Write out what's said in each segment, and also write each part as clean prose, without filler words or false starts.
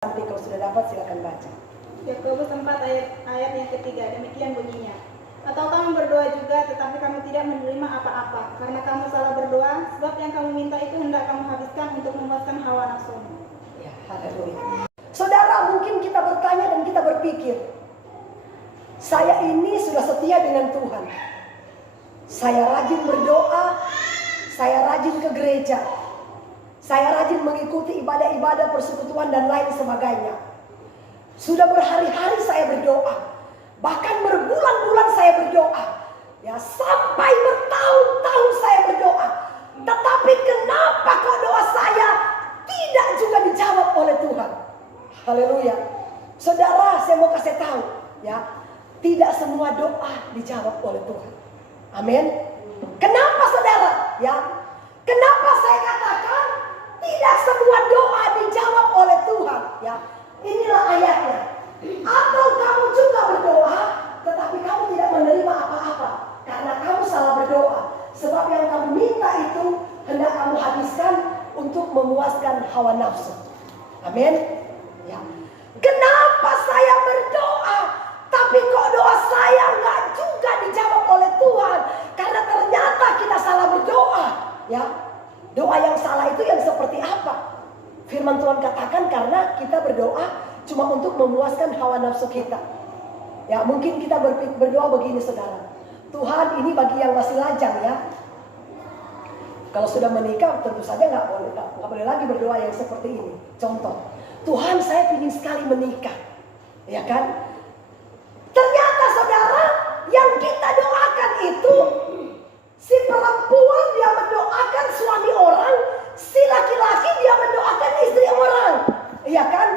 Nanti kalau sudah dapat silakan baca. Yakobus 4 ayat yang ketiga, demikian bunyinya. Atau kamu berdoa juga tetapi kamu tidak menerima apa-apa karena kamu salah berdoa, sebab yang kamu minta itu hendak kamu habiskan untuk memuaskan hawa nafsumu. Ya, haleluya. Saudara, mungkin kita bertanya dan kita berpikir, saya ini sudah setia dengan Tuhan. Saya rajin berdoa, saya rajin ke gereja, saya rajin mengikuti ibadah-ibadah persekutuan dan lain sebagainya. Sudah berhari-hari saya berdoa, bahkan berbulan-bulan saya berdoa, ya sampai bertahun-tahun saya berdoa. Tetapi kenapa kok doa saya tidak juga dijawab oleh Tuhan? Haleluya. Saudara, saya mau kasih tahu, ya, tidak semua doa dijawab oleh Tuhan. Amin. Kenapa saudara? Ya, kenapa saya katakan tidak semua doa dijawab oleh Tuhan? Ya, inilah ayatnya. Atau kamu juga berdoa, tetapi kamu tidak menerima apa-apa karena kamu salah berdoa. Sebab yang kamu minta itu hendak kamu habiskan untuk memuaskan hawa nafsu. Amin. Ya. Kenapa saya berdoa, tapi kok doa saya nggak juga dijawab oleh Tuhan? Karena ternyata kita salah berdoa. Ya, doa yang salah itu yang seperti apa? Firman Tuhan katakan karena kita berdoa cuma untuk memuaskan hawa nafsu kita. Ya, mungkin kita berdoa begini saudara. Tuhan, ini bagi yang masih lajang ya. Kalau sudah menikah tentu saja nggak boleh lagi berdoa yang seperti ini. Contoh, Tuhan saya ingin sekali menikah, ya kan? Ternyata saudara, yang kita doakan itu si perempuan dia mendoakan suami orang, si laki-laki dia mendoakan istri orang, ya kan?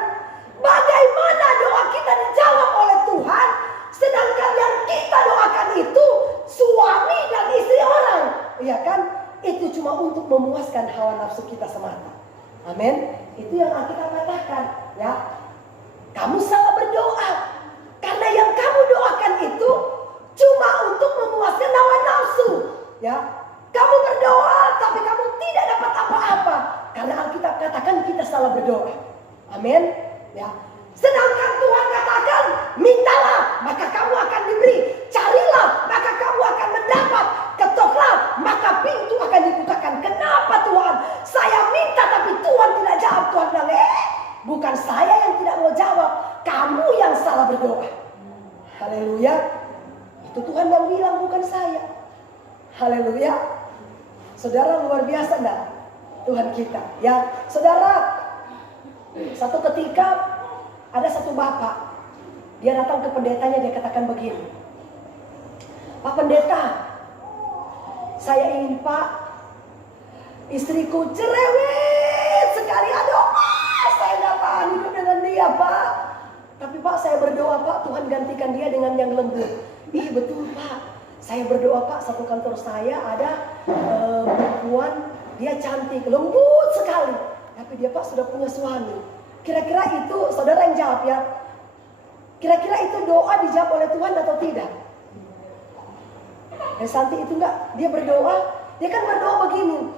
Bagaimana doa kita dijawab oleh Tuhan, sedangkan yang kita doakan itu suami dan istri orang, ya kan? Itu cuma untuk memuaskan hawa nafsu kita semata. Amin. Itu yang Alkitab katakan, ya. Kamu salah berdoa karena yang kamu doakan itu cuma untuk memuaskan hawa nafsu, ya. Kamu berdoa tapi kamu tidak dapat apa-apa karena Alkitab katakan kita salah berdoa. Amin, ya. Sedangkan Tuhan katakan, mintalah maka kamu akan diberi, carilah maka kamu akan mendapat, ketoklah maka pintu akan dibukakan. Kenapa Tuhan? Saya minta tapi Tuhan tidak jawab. Tuhan bilang, bukan saya yang tidak mau jawab, kamu yang salah berdoa. Haleluya. Itu Tuhan yang bilang, bukan saya. Haleluya. Saudara, luar biasa enggak Tuhan kita, ya. Saudara, satu ketika ada satu bapak, dia datang ke pendetanya, dia katakan begini, Pak Pendeta, saya ingin Pak, istriku cerewet sekali, aduh Pak, saya gak tahan hidup dengan dia Pak. Tapi Pak, saya berdoa Pak, Tuhan gantikan dia dengan yang lembut. Iya betul Pak, saya berdoa Pak, satu kantor saya ada perempuan, dia cantik, lembut sekali. Tapi dia Pak sudah punya suami. Kira-kira itu, saudara yang jawab ya. Kira-kira itu doa dijawab oleh Tuhan atau tidak? Santi itu enggak, dia berdoa, dia kan berdoa begini.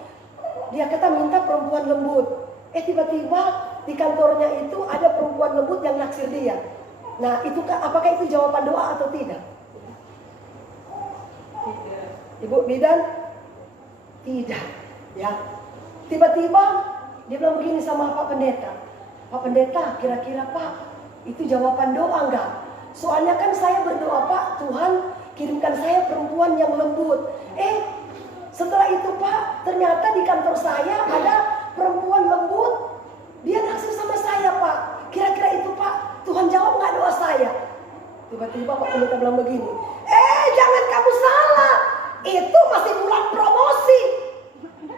Dia kata minta perempuan lembut. Tiba-tiba di kantornya itu ada perempuan lembut yang naksir dia. Nah, itu apakah itu jawaban doa atau tidak? Ibu Bidan? Tidak, ya. Tiba-tiba dia bilang begini sama Pak Pendeta. Pak Pendeta, kira-kira Pak, itu jawaban doa enggak? Soalnya kan saya berdoa Pak, Tuhan kirimkan saya perempuan yang lembut. Setelah itu Pak, ternyata di kantor saya ada perempuan lembut. Dia naksir sama saya Pak. Kira-kira itu Pak, Tuhan jawab nggak doa saya? Tiba-tiba Pak Pendeta bilang begini, jangan kamu salah. Itu masih bulan promosi.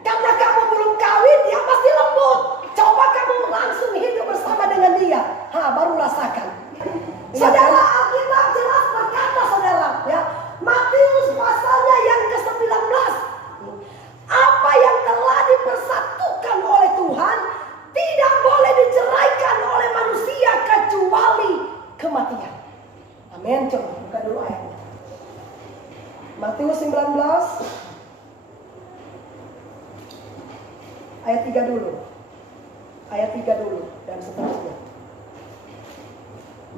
Karena kamu belum kawin, dia pasti lembut. Coba kamu langsung hidup bersama dengan dia, baru rasakan. Saudara, Alkitab jelas berkata saudara, ya, Matius pasalnya yang ke-19. Apa yang telah dipersatukan oleh Tuhan tidak boleh diceraikan oleh manusia kecuali kematian. Amin. Coba buka dulu ayatnya. Matius 19 ayat 3 dulu. Ayat 3 dulu dan seterusnya.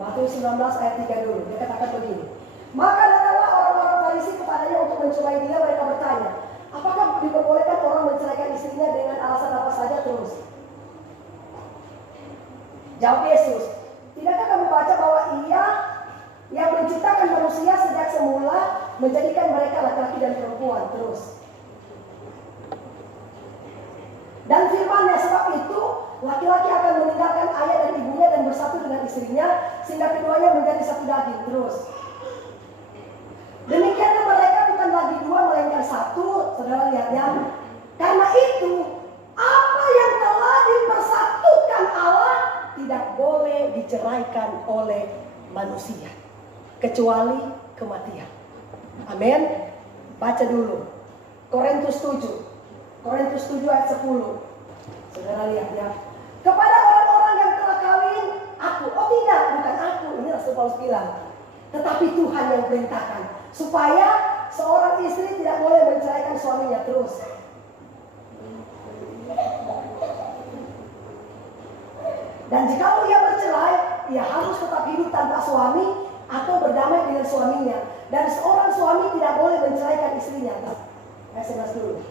Matius 19 ayat 3 dulu. Dia katakan begini. Maka datanglah orang-orang Farisi kepadanya untuk mencobai dia. Mereka bertanya, apakah diperbolehkan orang menceraikan istrinya dengan alasan apa saja terus? Jawab Yesus, tidakkah kamu baca bahwa Ia yang menciptakan manusia sejak semula menjadikan mereka laki-laki dan perempuan terus? Dan firman-Nya, sebab itu laki-laki akan meninggalkan ayah dan ibunya dan bersatu dengan istrinya sehingga keduanya menjadi satu daging terus. Demikianlah mereka bukan lagi dua melainkan satu. Saudara lihat ya. Karena itu apa yang telah dipersatukan Allah tidak boleh diceraikan oleh manusia kecuali kematian. Amin. Baca dulu Korintus 7 ayat 10. Saudara lihat ya. Kepada orang-orang yang telah kawin aku. Oh tidak, bukan aku. Ini Rasul Paulus bilang. Tetapi Tuhan yang perintahkan supaya seorang istri tidak boleh menceraikan suaminya terus. Dan jika ia bercerai, ia harus tetap hidup tanpa suami atau berdamai dengan suaminya. Dan seorang suami tidak boleh menceraikan istrinya. SMS dulu.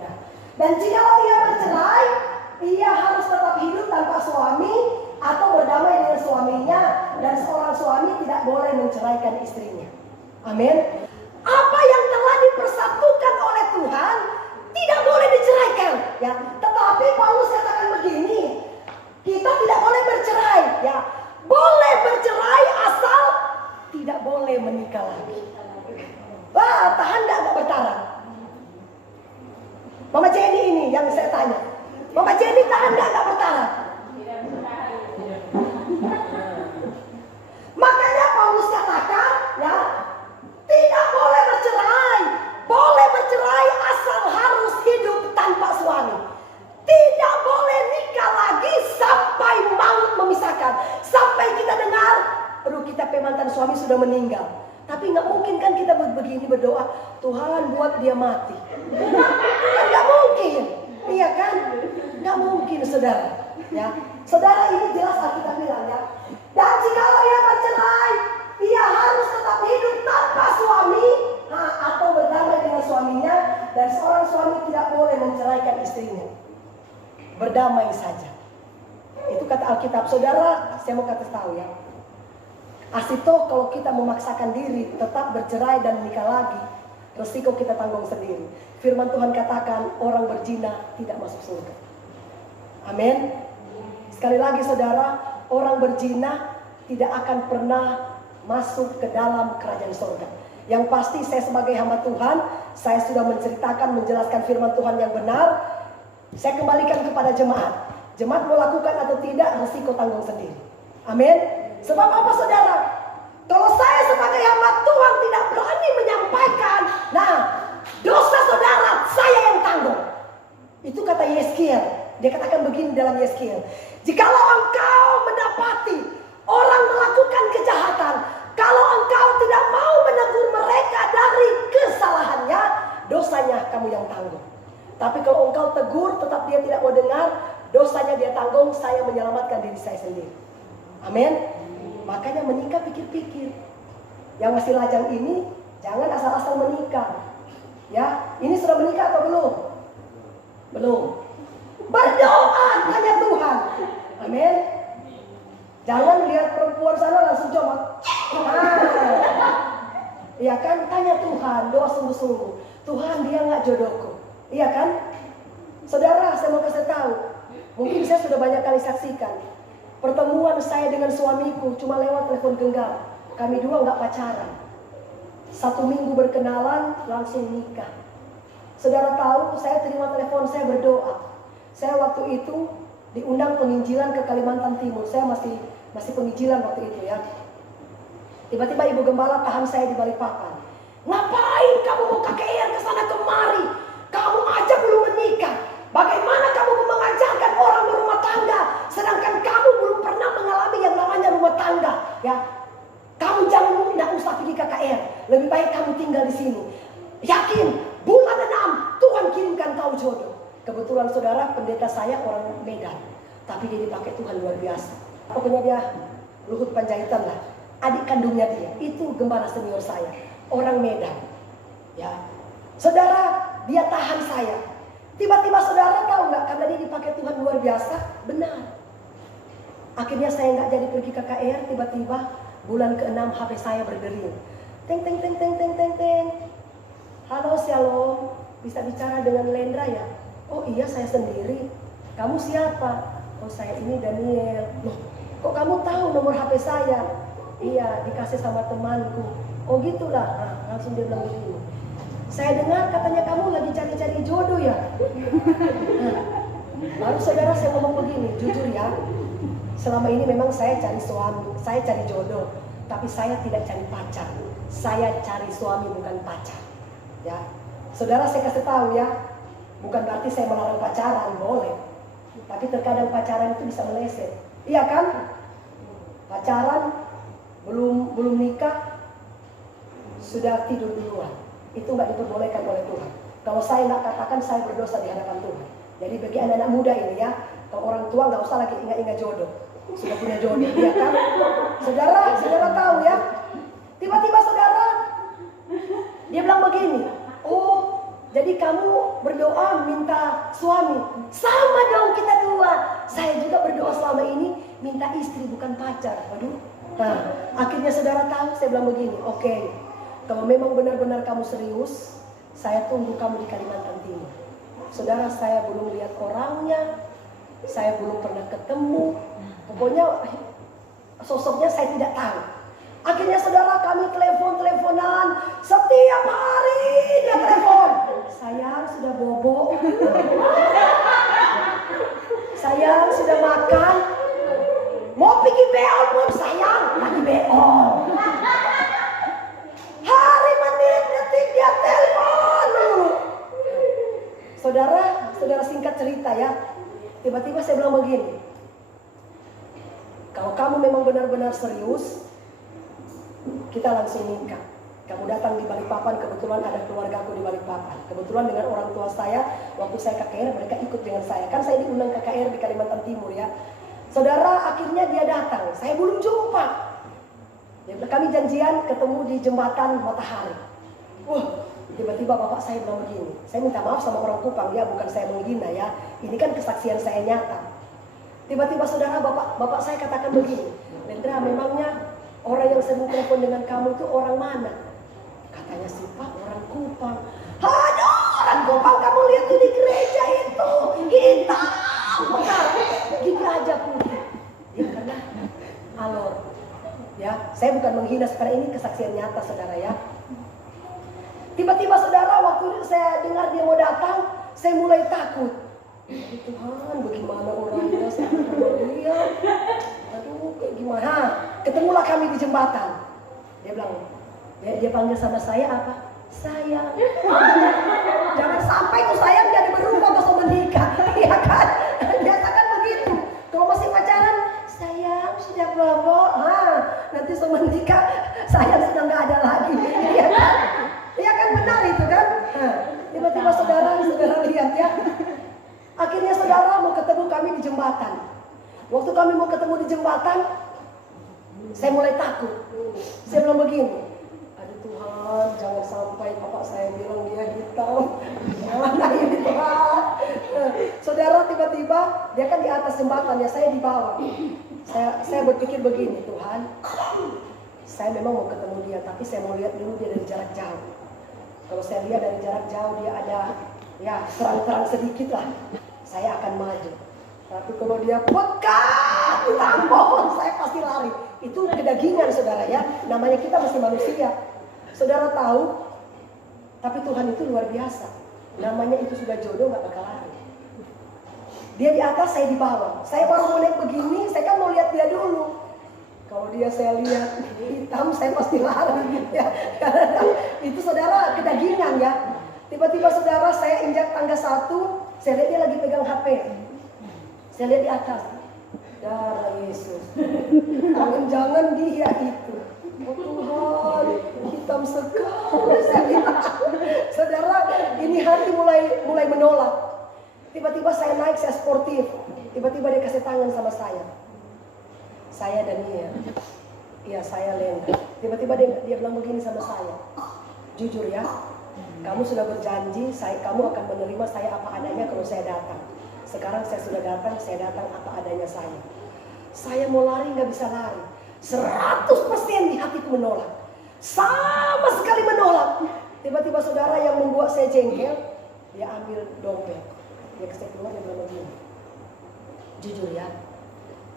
Ya. Dan jika ia bercerai, ia harus tetap hidup tanpa suami atau berdamai dengan suaminya. Dan seorang suami tidak boleh menceraikan istrinya. Amin. Apa yang telah dipersatukan oleh Tuhan tidak boleh diceraikan. Ya. Tetapi Paulus katakan begini, kita tidak boleh bercerai. Ya. Boleh bercerai asal tidak boleh menikah lagi. Wah, tahan nggak bertahan? Mama Jenny ini yang saya tanya. Mama Jenny tahan nggak bertahan? Makanya Paulus katakan, ya, tidak boleh bercerai. Boleh bercerai asal harus hidup tanpa suami. Tidak boleh nikah lagi sampai maut memisahkan. Sampai kita dengar, aduh kita mantan suami sudah meninggal. Tapi nggak mungkin kan kita begini berdoa, Tuhan buat dia mati. Kan nggak mungkin, iya kan? Nggak mungkin, saudara. Ya, saudara, ini jelas Alkitab bilang ya. Dan jika ia bercerai, ia harus tetap hidup tanpa suami, atau berdamai dengan suaminya. Dan seorang suami tidak boleh menceraikan istrinya. Berdamai saja. Itu kata Alkitab. Saudara, saya mau kasih tahu ya. Asito kalau kita memaksakan diri tetap bercerai dan menikah lagi, resiko kita tanggung sendiri. Firman Tuhan katakan orang berzina tidak masuk surga. Amin. Sekali lagi saudara, orang berzina tidak akan pernah masuk ke dalam kerajaan surga. Yang pasti saya sebagai hamba Tuhan, saya sudah menceritakan, menjelaskan firman Tuhan yang benar. Saya kembalikan kepada jemaat. Jemaat mau lakukan atau tidak, resiko tanggung sendiri. Amin. Sebab apa saudara? Kalau saya sebagai hamba Tuhan tidak berani menyampaikan, nah dosa saudara saya yang tanggung. Itu kata Yeskiel. Dia katakan begini dalam Yeskiel. Jikalau engkau mendapati orang melakukan kejahatan, kalau engkau tidak mau menegur mereka dari kesalahannya, dosanya kamu yang tanggung. Tapi kalau engkau tegur tetap dia tidak mau dengar, dosanya dia tanggung, saya menyelamatkan diri saya sendiri. Amin. Makanya menikah pikir-pikir. Yang masih lajang ini jangan asal-asal menikah. Ya, ini sudah menikah atau belum? Belum. Berdoa tanya Tuhan. Amin. Jangan lihat perempuan sana langsung coba. Iya kan, tanya Tuhan, doa sungguh-sungguh. Tuhan, dia nggak jodohku. Iya kan? Saudara, saya mau kasih tahu. Mungkin saya sudah banyak kali saksikan. Pertemuan saya dengan suamiku cuma lewat telepon genggam. Kami dua nggak pacaran. 1 minggu berkenalan langsung nikah. Saudara tahu, saya terima telepon, saya berdoa. Saya waktu itu diundang penginjilan ke Kalimantan Timur. Saya masih penginjilan waktu itu ya. Tiba-tiba ibu gembala tahan saya di Balikpapan. Ngapain kamu mau KKR ke sana kemari? Kamu aja belum menikah. Bagaimana kamu mau mengajarkan orang berumah tangga, sedangkan kamu belum pernah mengalami yang namanya rumah tangga? Ya, kamu jangan tidak usah pergi KKR. Lebih baik kamu tinggal di sini. Yakin, bulan 6 Tuhan kirimkan kau jodoh. Kebetulan saudara, pendeta saya orang Medan, tapi dia dipakai Tuhan luar biasa. Pokoknya dia Luhut Panjaitan lah, adik kandungnya dia. Itu gembala senior saya, orang Medan. Ya, saudara, dia tahan saya. Tiba-tiba saudara tahu nggak, karena dia dipakai Tuhan luar biasa, benar. Akhirnya saya nggak jadi pergi ke KKR. Tiba-tiba bulan ke-6 HP saya berdering. Teng teng teng teng teng teng teng. Halo Shalom, bisa bicara dengan Lendra ya? Oh iya, saya sendiri. Kamu siapa? Oh saya ini Daniel. Loh, kok kamu tahu nomor HP saya? Iya, dikasih sama temanku. Oh gitulah. Nah, langsung dia bilang begini. Saya dengar katanya kamu lagi cari-cari jodoh ya. Nah, baru saudara saya ngomong begini, jujur ya. Selama ini memang saya cari suami, saya cari jodoh. Tapi saya tidak cari pacar. Saya cari suami bukan pacar. Ya, saudara saya kasih tahu ya. Bukan berarti saya melarang pacaran, boleh. Tapi terkadang pacaran itu bisa meleset. Iya kan? Pacaran belum nikah sudah tidur duluan. Itu nggak diperbolehkan oleh Tuhan. Kalau saya nak katakan saya berdosa di hadapan Tuhan. Jadi bagi anak-anak muda ini ya, kalau orang tua nggak usah lagi ingat-ingat jodoh. Sudah punya jodoh, ya kan? Saudara tahu ya. Tiba-tiba saudara, dia bilang begini. Oh, jadi kamu berdoa minta suami. Sama dong kita dua. Saya juga berdoa selama ini minta istri bukan pacar. Waduh. Nah, akhirnya saudara tahu, saya bilang begini. Oke. Kalau memang benar-benar kamu serius, saya tunggu kamu di Kalimantan Timur. Saudara, saya belum lihat orangnya, saya belum pernah ketemu. Pokoknya sosoknya saya tidak tahu. Akhirnya saudara, kami teleponan setiap hari dia telepon. Sayang sudah bobo. Sayang sudah makan. Mau pergi beol pun sayang lagi beol. Hari menit detik dia telepon. Saudara singkat cerita ya. Tiba-tiba saya bilang begini. Kalau kamu memang benar-benar serius, kita langsung nikah. Kamu datang di Balikpapan, kebetulan ada keluarga aku di Balikpapan. Kebetulan dengan orang tua saya, waktu saya KKR mereka ikut dengan saya. Kan saya diundang KKR di Kalimantan Timur ya. Saudara, akhirnya dia datang. Saya belum jumpa. Kami janjian ketemu di jembatan Matahari. Wah, tiba-tiba bapak saya bilang begini. Saya minta maaf sama orang Kupang ya, bukan saya menghina ya. Ini kan kesaksian saya nyata. Tiba-tiba saudara, bapak saya katakan begini. Lendra, memangnya orang yang sering telepon dengan kamu itu orang mana? Katanya sih Pak, orang Kupang. Aduh, orang Kupang kamu lihat tuh di gereja itu hitam, gini aja putih. Ya karena alor. Ya, saya bukan menghina, sekarang ini kesaksian nyata saudara ya. Tiba-tiba saudara, waktu saya dengar dia mau datang, saya mulai takut. Tuhan, bagaimana orangnya, saya ketemu dia. Aduh, kayak gimana? Ketemulah kami di jembatan. Dia bilang, dia panggil sama saya apa? Sayang. Jangan sampai tuh sayang jadi berubah pas mau menikah, iya kan? Biasa kan begitu. Kalau masih pacaran, sayang sudah bobo, nanti mau menikah, sayang sudah nggak ada lagi, iya kan? Iya kan, benar itu kan? Tiba-tiba saudara lihat ya. Akhirnya saudara mau ketemu kami di jembatan. Waktu kami mau ketemu di jembatan, saya mulai takut. Saya bilang begini, aduh Tuhan, jangan sampai bapak saya bilang dia hitam. Mana ini Tuhan? Saudara, tiba-tiba dia kan di atas jembatan ya, saya di bawah. Saya berpikir begini, Tuhan, saya memang mau ketemu dia, tapi saya mau lihat dulu dia dari jarak jauh. Kalau saya lihat dari jarak jauh dia ada ya terang-terang sedikit lah, saya akan maju. Tapi kalau dia pekat di tampon, saya pasti lari. Itu kedagingan saudara ya, namanya kita masih manusia. Saudara tahu, tapi Tuhan itu luar biasa. Namanya itu sudah jodoh, gak bakal lari. Dia di atas, saya di bawah. Saya baru mau naik begini, saya kan mau lihat dia dulu. Kalau dia saya lihat hitam, saya pasti lari. Ya, karena itu saudara kedagingan ya. Tiba-tiba saudara saya injak tangga 1, saya lihat dia lagi pegang HP. Saya lihat di atas, darah Yesus. Jangan-jangan dia itu. Oh Tuhan, hitam sekali saya lihat. Saudara, ini hati mulai menolak. Tiba-tiba saya naik, saya sportif. Tiba-tiba dia kasih tangan sama saya. Saya Daniel. Iya, saya Lenda. Tiba-tiba dia bilang begini sama saya. Jujur ya, kamu sudah berjanji kamu akan menerima saya apa adanya kalau saya datang. Sekarang saya sudah datang, saya datang apa adanya saya. Saya mau lari nggak bisa lari. 100% di hatiku menolak. Sama sekali menolak. Tiba-tiba saudara yang membuat saya jengkel, dia ambil dompet. Dia kasih keluar, dia bilang begini. Jujur ya,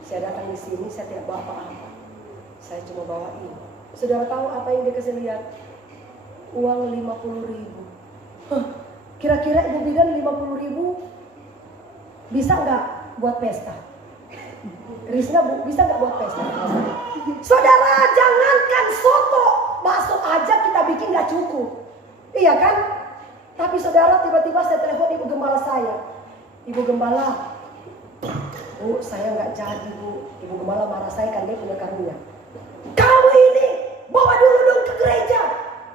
saya datang di sini, saya tidak bawa apa-apa. Saya cuma bawa ini. Saudara tahu apa yang dia kasih lihat? Uang 50.000. Kira-kira Ibu Bidan 50.000 bisa nggak buat pesta? Risna bisa nggak buat pesta? Saudara, jangankan soto, bakso aja kita bikin nggak cukup. Iya kan? Tapi saudara, tiba-tiba saya telepon Ibu Gembala saya. Ibu Gembala, Bu, saya nggak jadi, Bu. Ibu Gembala marah saya kan, dia punya karunia. Kamu ini bawa dulu dong ke gereja.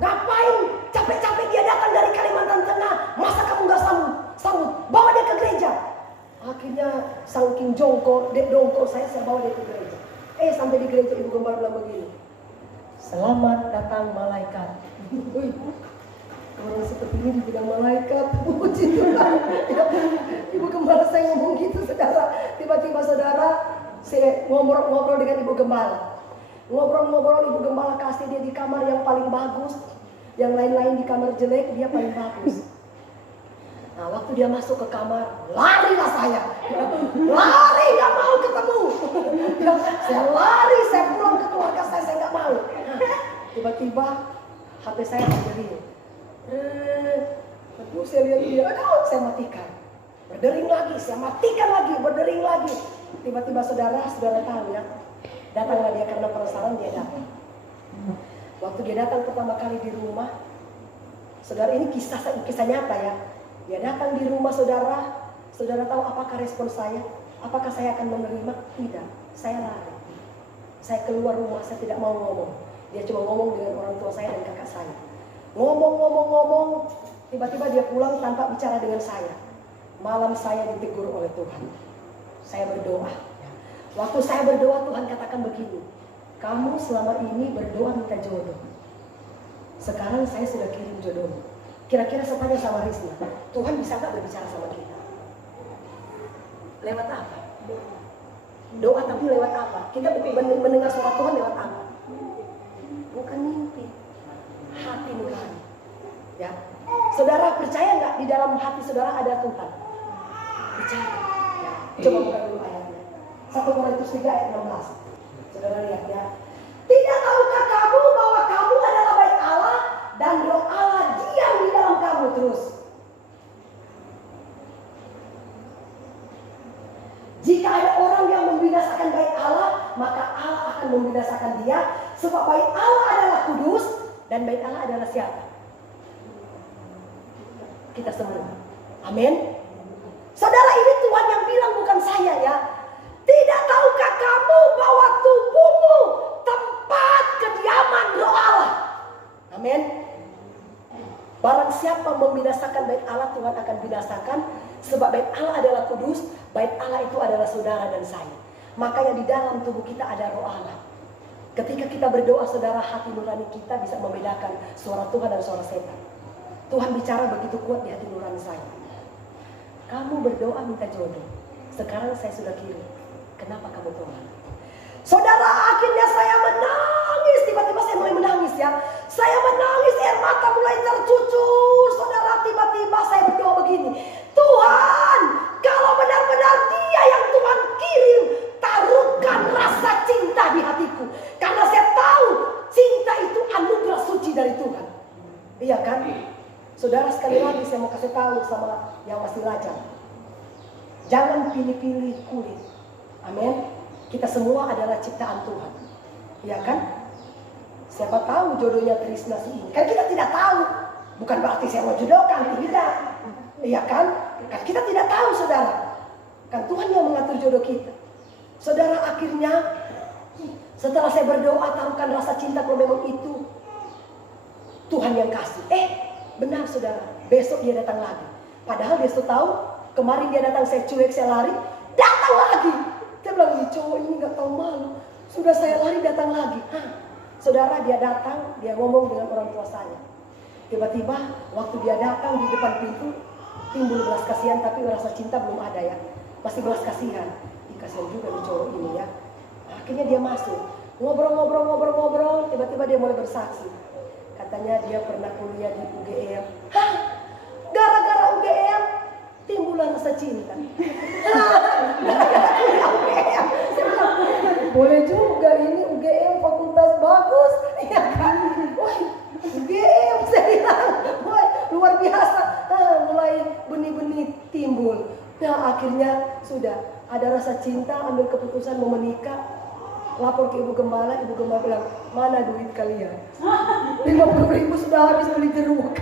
Ngapain capek-capek dia datang dari Kalimantan Tengah? Masa kamu nggak sambut? Bawa dia ke gereja. Akhirnya saking dongkol saya bawa dia ke gereja. Sampai di gereja Ibu Gembala bilang begini. Selamat datang malaikat. Orang seperti ini dibilang malaikat. Puji Tuhan. Ibu Gembala saya ngomong gitu, saudara. Tiba-tiba saudara, saya ngobrol dengan Ibu Gembala. Ngobrol-ngobrol, Ibu Gembala kasih dia di kamar yang paling bagus. Yang lain-lain di kamar jelek, dia paling bagus. Nah, waktu dia masuk ke kamar, larilah saya. Lari, gak mau ketemu. Saya lari, saya pulang ke keluarga saya gak mau. Tiba-tiba HP saya berdering. Aduh, saya lihat dia, saya matikan. Berdering lagi, saya matikan lagi, berdering lagi. Tiba-tiba saudara tahu ya. Datanglah dia karena penasaran, dia datang. Waktu dia datang pertama kali di rumah, saudara, ini kisah nyata ya. Dia datang di rumah saudara tahu apakah respon saya? Apakah saya akan menerima? Tidak, saya lari. Saya keluar rumah, saya tidak mau ngomong. Dia cuma ngomong dengan orang tua saya dan kakak saya. Ngomong, tiba-tiba dia pulang tanpa bicara dengan saya. Malam saya ditegur oleh Tuhan. Saya berdoa. Waktu saya berdoa, Tuhan katakan begini. Kamu selama ini berdoa minta jodoh. Sekarang saya sudah kirim jodoh. Kira-kira saya tanya sama Risna, Tuhan bisa nggak berbicara sama kita? Lewat apa? Doa, tapi lewat apa? Kita mendengar suara Tuhan lewat apa? Bukan mimpi, hati nurani. Ya, saudara percaya nggak di dalam hati saudara ada Tuhan? Percaya. Ya. Coba buka dulu ayatnya. 1 Korintus 3 ayat 16. Saudara lihat ya. Tidak tahukah kamu bahwa kamu adalah bait Allah dan roh Allah diam di dalam kamu terus? Jika ada orang yang membinasakan bait Allah, maka Allah akan membinasakan dia. Sebab bait Allah adalah kudus dan bait Allah adalah siapa? Kita semua. Amin. Saudara, ini Tuhan yang bilang, bukan saya ya. Tidak tahukah kamu bahwa tubuhmu tempat kediaman roh Allah? Amin. Barang siapa membinasakan bait Allah, Tuhan akan binasakan. Sebab bait Allah adalah kudus. Bait Allah itu adalah saudara dan saya. Makanya di dalam tubuh kita ada roh Allah. Ketika kita berdoa, saudara, hati nurani kita bisa membedakan suara Tuhan dan suara setan. Tuhan bicara begitu kuat di hati nurani saya. Kamu berdoa minta jodoh. Sekarang saya sudah kirim. Kenapa kamu tolak? Saudara, akhirnya saya menangis. Tiba-tiba saya mulai menangis ya. Saya menangis, air mata mulai tercucur. Saudara, tiba-tiba saya berdoa begini. Tuhan, kalau benar-benar dia yang Tuhan kirim, taruhkan rasa cinta di hatiku. Karena saya tahu cinta itu anugerah suci dari Tuhan. Iya kan? Saudara, sekali lagi saya mau kasih tahu sama yang masih lajang. Jangan pilih-pilih kulit. Amin. Kita semua adalah ciptaan Tuhan. Iya kan? Siapa tahu jodohnya Trisna ini. Kan kita tidak tahu. Bukan berarti saya mau jodohkan. Tidak. Iya kan? Kan kita tidak tahu, saudara. Kan Tuhan yang mengatur jodoh kita. Saudara, akhirnya setelah saya berdoa, taruhkan rasa cinta kalau memang itu Tuhan yang kasih. Benar saudara. Besok dia datang lagi. Padahal dia sudah tahu. Kemarin dia datang, saya cuek, saya lari. Datang lagi. Dia bilang, ini cowok ini gak tahu malu. Sudah saya lari datang lagi. Saudara, dia datang, dia ngomong dengan orang tua saya. Tiba-tiba waktu dia datang di depan pintu, timbul belas kasihan, tapi rasa cinta belum ada ya. Masih belas kasihan. Kasihan juga nih cowok ini ya. Akhirnya dia masuk. Ngobrol, tiba-tiba dia mulai bersaksi. Katanya dia pernah kuliah di UGM. Hah? Gara-gara UGM timbullah rasa cinta. Gara-gara kuliah UGM. Boleh juga, ini UGM fakultas bagus. Ya kan? Wah, UGM saya bilang. Wah, luar biasa. Mulai benih-benih timbul. Nah, akhirnya sudah ada rasa cinta, ambil keputusan mau menikah. Lapor ke Ibu Gembala bilang, mana duit kalian? 50.000 sudah habis beli jeruk.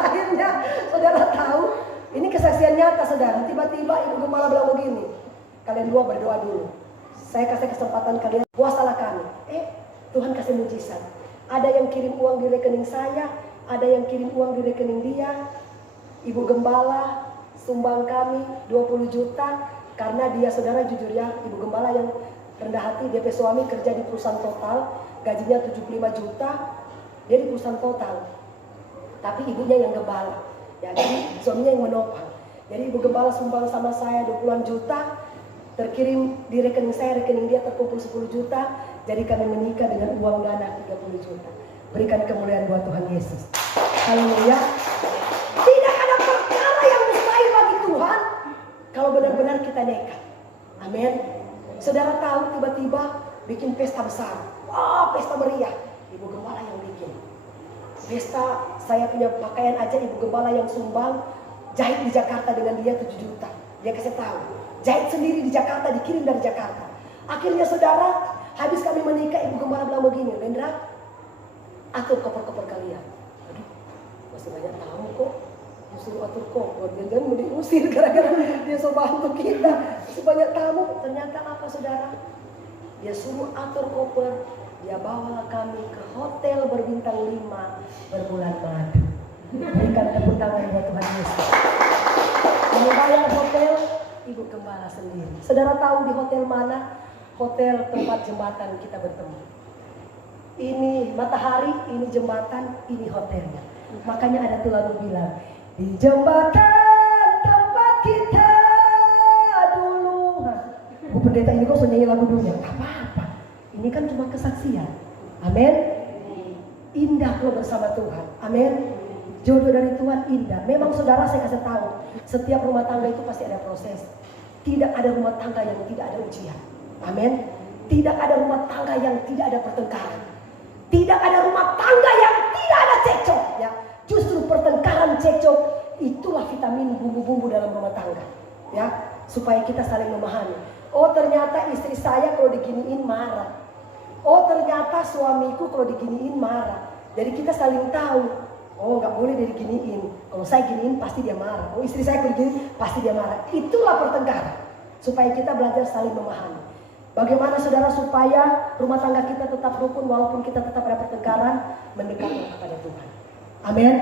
Akhirnya saudara tahu, ini kesaksian nyata saudara. Tiba-tiba Ibu Gembala bilang begini, kalian dua berdoa dulu. Saya kasih kesempatan kalian, puasalah kami. Tuhan kasih mujizat. Ada yang kirim uang di rekening saya, ada yang kirim uang di rekening dia. Ibu Gembala sumbang kami 20 juta karena dia saudara jujur ya, Ibu Gembala yang rendah hati, DP suami kerja di perusahaan Total, gajinya 75 juta, dia di perusahaan Total. Tapi ibunya yang gembala, ya, jadi suaminya yang menopang. Jadi Ibu Gembala sumbang sama saya 20-an juta, terkirim di rekening saya, rekening dia terkumpul 10 juta, jadi kami menikah dengan uang dana 30 juta. Berikan kemuliaan buat Tuhan Yesus. Haleluya. Tidak ada perkara yang mustahil bagi Tuhan kalau benar-benar kita nekat. Amin. Saudara tahu tiba-tiba bikin pesta besar. Wah, pesta meriah. Ibu Gembala yang bikin. Pesta, saya punya pakaian aja Ibu Gembala yang sumbang. Jahit di Jakarta dengan dia 7 juta. Dia kasih tahu. Jahit sendiri di Jakarta, dikirim dari Jakarta. Akhirnya saudara, habis kami menikah, Ibu Gembala bilang begini, Lendra, atur koper-koper kalian. Aduh, masih banyak tamu kok. Suruh atur koper, jangan mau diusir gara-gara dia so bantu kita. Sebanyak tamu, ternyata apa saudara? Dia suruh atur koper, dia bawa kami ke hotel berbintang 5 berbulan madu. Berikan tepuk tangan buat Tuhan Yesus. Kami bayar hotel, Ibu Gembala sendiri. Saudara tahu di hotel mana? Hotel tempat jembatan kita bertemu. Ini matahari, ini jembatan, ini hotelnya. Makanya ada tuh lagu bilang, di jembatan tempat kita dulu. Bu pendeta ini kok nyanyi lagu dunia? Apa-apa. Ini kan cuma kesaksian. Amin. Indah kalau bersama Tuhan. Amin. Jodoh dari Tuhan indah. Memang saudara saya kasih tahu, setiap rumah tangga itu pasti ada proses. Tidak ada rumah tangga yang tidak ada ujian. Amin. Tidak ada rumah tangga yang tidak ada pertengkaran. Tidak ada rumah tangga yang tidak ada cekcok. Ya. Justru pertengkaran cekcok itulah vitamin bumbu-bumbu dalam rumah tangga. Ya, supaya kita saling memahami. Oh, ternyata istri saya kalau diginiin marah. Oh, ternyata suamiku kalau diginiin marah. Jadi kita saling tahu. Oh, nggak boleh dia diginiin. Kalau saya giniin pasti dia marah. Oh, istri saya kalau diginiin pasti dia marah. Itulah pertengkaran. Supaya kita belajar saling memahami. Bagaimana saudara supaya rumah tangga kita tetap rukun walaupun kita tetap ada pertengkaran, mendekatlah kepada Tuhan. Amin.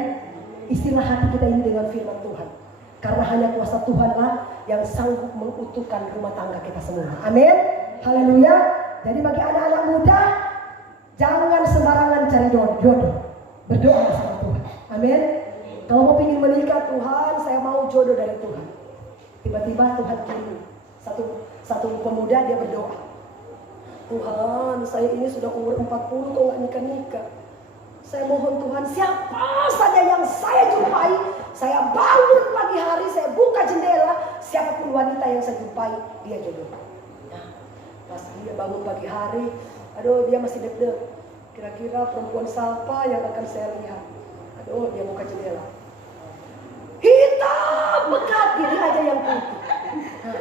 Istilah hati kita ini dengan firman Tuhan. Karena hanya kuasa Tuhanlah yang sanggup mengutuhkan rumah tangga kita semua. Amin. Haleluya. Jadi bagi anak-anak muda, jangan sembarangan cari jodoh. Berdoa sama Tuhan. Amin. Kalau mau ingin menikah, Tuhan, saya mau jodoh dari Tuhan. Tiba-tiba Tuhan kirim satu pemuda, dia berdoa. Tuhan, saya ini sudah umur 40 kok nggak nikah-nikah. Saya mohon Tuhan, siapa saja yang saya jumpai, saya bangun pagi hari, saya buka jendela, siapapun wanita yang saya jumpai, dia jodoh. Nah, pas dia bangun pagi hari, aduh dia masih deg-deg. Kira-kira perempuan siapa yang akan saya lihat? Aduh, dia buka jendela. Hitam pekat, gini aja yang putih. Nah,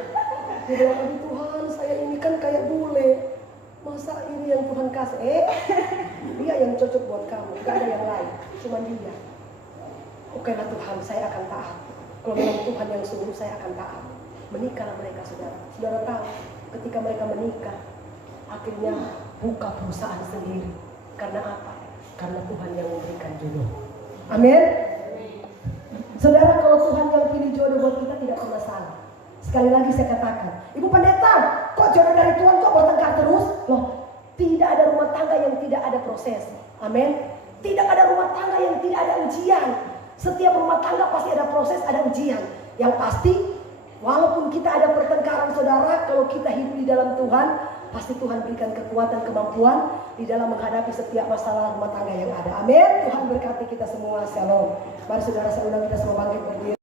dia bilang, aduh Tuhan, saya ini kan kayak bule. Masa ini yang Tuhan kasih? Dia yang cocok buat kamu, gak ada yang lain, cuma dia. Oke lah Tuhan, saya akan taat. Kalau memang Tuhan yang suruh, saya akan taat. Menikahlah mereka saudara. Saudara tahu, ketika mereka menikah, akhirnya buka perusahaan sendiri. Karena apa? Karena Tuhan yang memberikan jodoh. Amin. Saudara, kalau Tuhan yang pilih jodoh buat kita tidak pernah salah. Sekali lagi saya katakan, Ibu Pendeta, kok jodoh dari Tuhan kok bertengkar terus? Loh, tidak ada rumah tangga yang tidak ada proses. Amin. Tidak ada rumah tangga yang tidak ada ujian. Setiap rumah tangga pasti ada proses, ada ujian. Yang pasti, walaupun kita ada pertengkaran saudara, kalau kita hidup di dalam Tuhan, pasti Tuhan berikan kekuatan, kemampuan di dalam menghadapi setiap masalah rumah tangga yang ada. Amin. Tuhan berkati kita semua. Shalom. Mari saudara, saya undang kita semua bangkit berdiri.